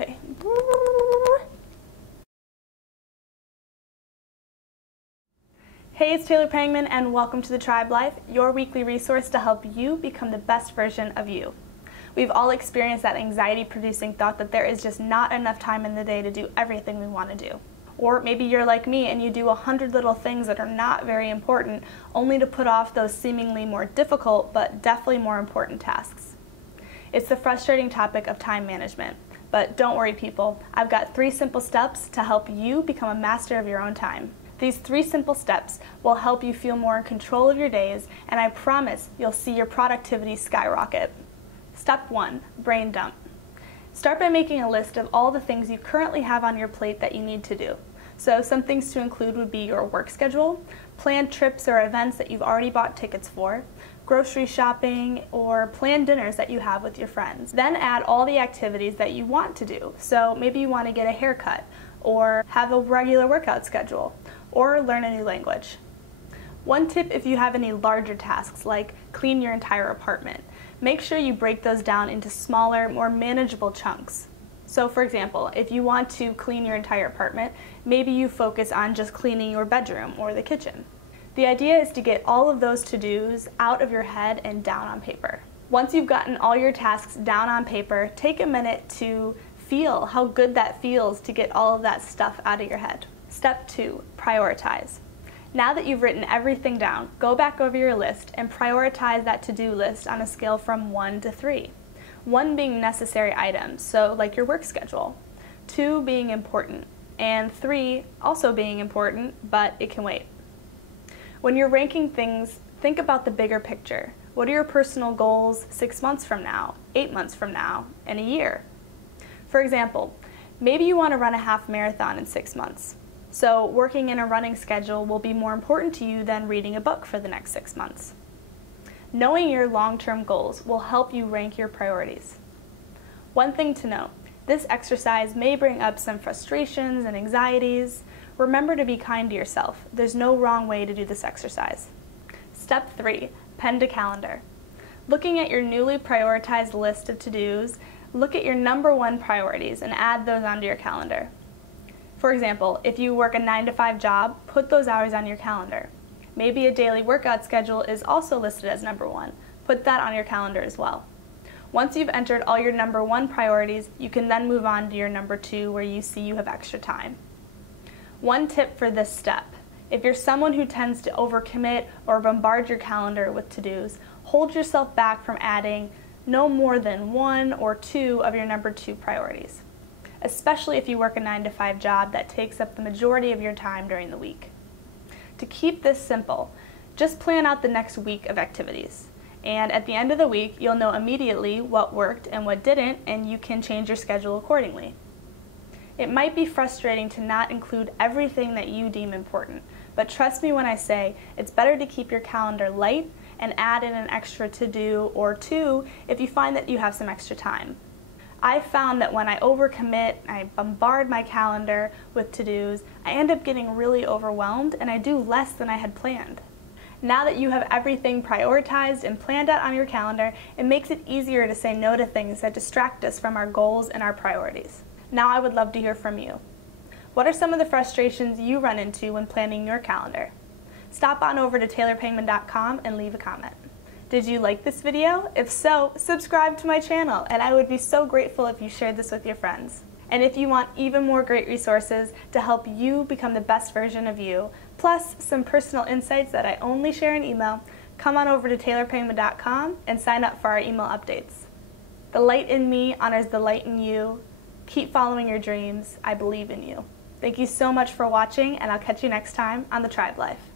Okay. Hey, it's Taylor Pangman and welcome to The Tribe Life, your weekly resource to help you become the best version of you. We've all experienced that anxiety-producing thought that there is just not enough time in the day to do everything we want to do. Or maybe you're like me and you do 100 little things that are not very important, only to put off those seemingly more difficult but definitely more important tasks. It's the frustrating topic of time management. But don't worry, people, I've got 3 simple steps to help you become a master of your own time. These 3 simple steps will help you feel more in control of your days, and I promise you'll see your productivity skyrocket. Step 1, brain dump. Start by making a list of all the things you currently have on your plate that you need to do. So some things to include would be your work schedule, planned trips or events that you've already bought tickets for, grocery shopping, or planned dinners that you have with your friends. Then add all the activities that you want to do. So maybe you want to get a haircut, or have a regular workout schedule, or learn a new language. One tip if you have any larger tasks like clean your entire apartment, make sure you break those down into smaller, more manageable chunks. So for example, if you want to clean your entire apartment, maybe you focus on just cleaning your bedroom or the kitchen. The idea is to get all of those to-dos out of your head and down on paper. Once you've gotten all your tasks down on paper, take a minute to feel how good that feels to get all of that stuff out of your head. Step 2, prioritize. Now that you've written everything down, go back over your list and prioritize that to-do list on a scale from 1 to 3. 1 being necessary items, so like your work schedule. 2 being important, and 3 also being important, but it can wait. When you're ranking things, think about the bigger picture. What are your personal goals 6 months from now, 8 months from now, and a year? For example, maybe you want to run a half marathon in 6 months. So working in a running schedule will be more important to you than reading a book for the next 6 months. Knowing your long-term goals will help you rank your priorities. One thing to note, this exercise may bring up some frustrations and anxieties. Remember to be kind to yourself. There's no wrong way to do this exercise. Step 3, pen to calendar. Looking at your newly prioritized list of to-dos, look at your number 1 priorities and add those onto your calendar. For example, if you work a 9-to-5 job, put those hours on your calendar. Maybe a daily workout schedule is also listed as number 1. Put that on your calendar as well. Once you've entered all your number 1 priorities, you can then move on to your number 2 where you see you have extra time. One tip for this step, if you're someone who tends to overcommit or bombard your calendar with to-dos, hold yourself back from adding no more than 1 or 2 of your number 2 priorities, especially if you work a 9-to-5 job that takes up the majority of your time during the week. To keep this simple, just plan out the next week of activities. And at the end of the week, you'll know immediately what worked and what didn't, and you can change your schedule accordingly. It might be frustrating to not include everything that you deem important, but trust me when I say it's better to keep your calendar light and add in an extra to-do or 2 if you find that you have some extra time. I've found that when I overcommit, I bombard my calendar with to-dos, I end up getting really overwhelmed and I do less than I had planned. Now that you have everything prioritized and planned out on your calendar, it makes it easier to say no to things that distract us from our goals and our priorities. Now I would love to hear from you. What are some of the frustrations you run into when planning your calendar? Stop on over to taylorpangman.com and leave a comment. Did you like this video? If so, subscribe to my channel, and I would be so grateful if you shared this with your friends. And if you want even more great resources to help you become the best version of you, plus some personal insights that I only share in email, come on over to taylorpangman.com and sign up for our email updates. The light in me honors the light in you. Keep following your dreams. I believe in you. Thank you so much for watching, and I'll catch you next time on The Tribe Life.